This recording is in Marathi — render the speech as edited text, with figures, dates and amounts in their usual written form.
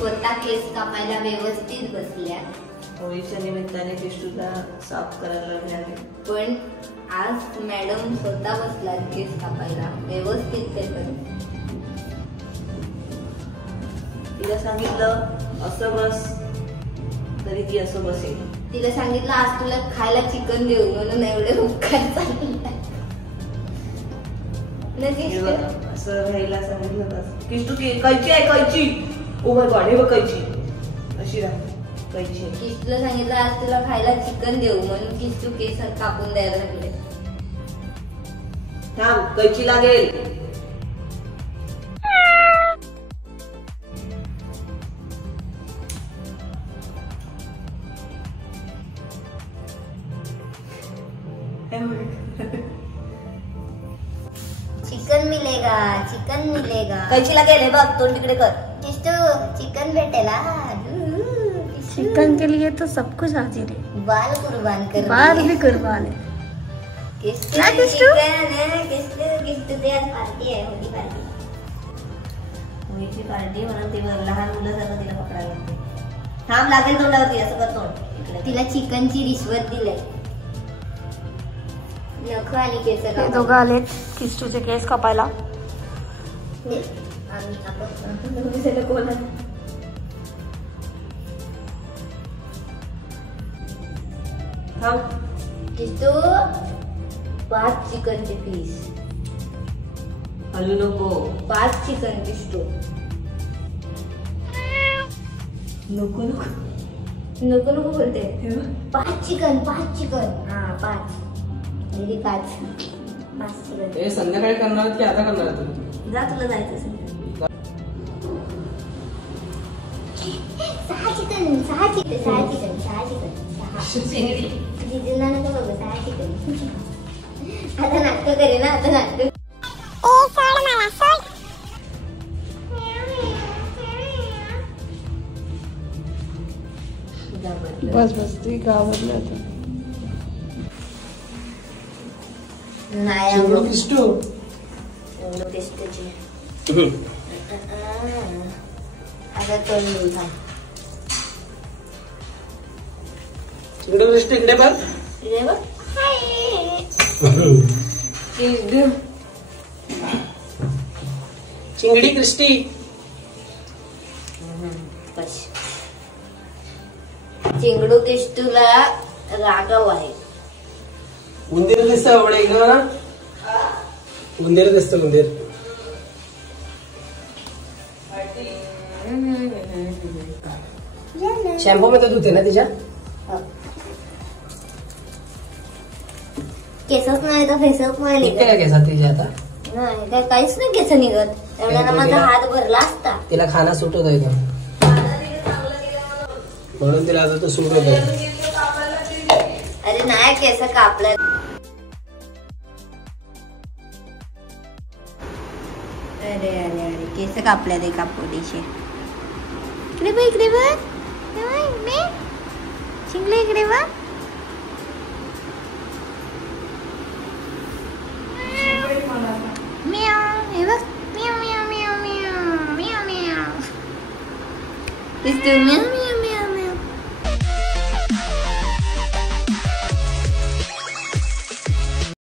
स्वतः केस कापायला व्यवस्थित बसल्या. होळीच्या निमित्ताने किशूला साफ करायला मिळाले. पण आज मॅडम स्वतः बसला केस कापायला व्यवस्थित पेपर. तिला सांगितलं असं बस तरी ती असं बसेल. तिला सांगितलं आज तुला खायला चिकन देऊ म्हणून एवढे उपकार चालले. असं राहायला सांगितलं तर किशू कैची आहे कैची. ओ माय गॉड हे बघ कैची अशी राह कैची. किशूला सांगितलं आज तुला खायला चिकन देऊ म्हणून किशू केस कापून द्यायला लागले. थांब कैची लागेल. चिकन मिलेगा चिकन मिलेगा. कैची लागेल हे बघ तोंड तिकडे कर. किशू चिकन भेटेला. चिकन के लिए तो सब कुछ हाजिर है. बाल कुर्बान कर. बाल भी कुर्बान है. किशू ना किशू? किशू ते आज पार्टी आहे. होळी पार्टी. होळीची पार्टी म्हणून ती लहान मुलं सगळं तिला पकडायला लागते. थांब लागेल तोंडावरती असं कर तोंड इकडे. तिला चिकनची रिश्वत दिले. नख आणि केस हे दोघं आले किशूचे केस कापायला. किशू 5 चिकनचे पीस. हलू नको. 5 चिकन किशू. नको नको नको नको बोलते. 5 चिकन 5 चिकन. हा 5 म्हणजे 5 चिकन. हे संध्याकाळी करणार की आता करणार तुम्ही? जा तुला जायचं असेल. 6 चिकन 6 चिकन 6 चिकन 6 चिकन 6 जिजूला नको बघ 6 चिकन. आता नाटक करे ना आता नाटक. बस बस ती गावातली आता. नाही चिंगडू किस्टू. आता तोंड थांब. चिंगडू किस्टू इकडे बघ. इकडे बघ. चिंगडी क्रिस्टी. चिंगडू किष्टूला रागव आहे. उंदीर दिसतं एवढे ग. उंदीर दिसतं उंदीर. शॅम्पू मध्ये धुते ना तिच्या. केसच नाही तर फेसच नाही ठीक आहे केसात तिच्या आता. नाही काय काहीच नाही केस निघत. एवढ्याला माझा हात भरला असता. तिला खाना सूट होतोय का म्हणून तिला आता तो सूट होतोय. अरे नाही केस कापलं. अरे अरे अरे केस कापल्या ते कापोडीचे. इकडे बघ इकडे बघ. चिंगले इकडे बघ. म्याव हे बघ. म्याव म्याव म्याव म्याव म्याव म्याव. किस्तू म्याव म्याव.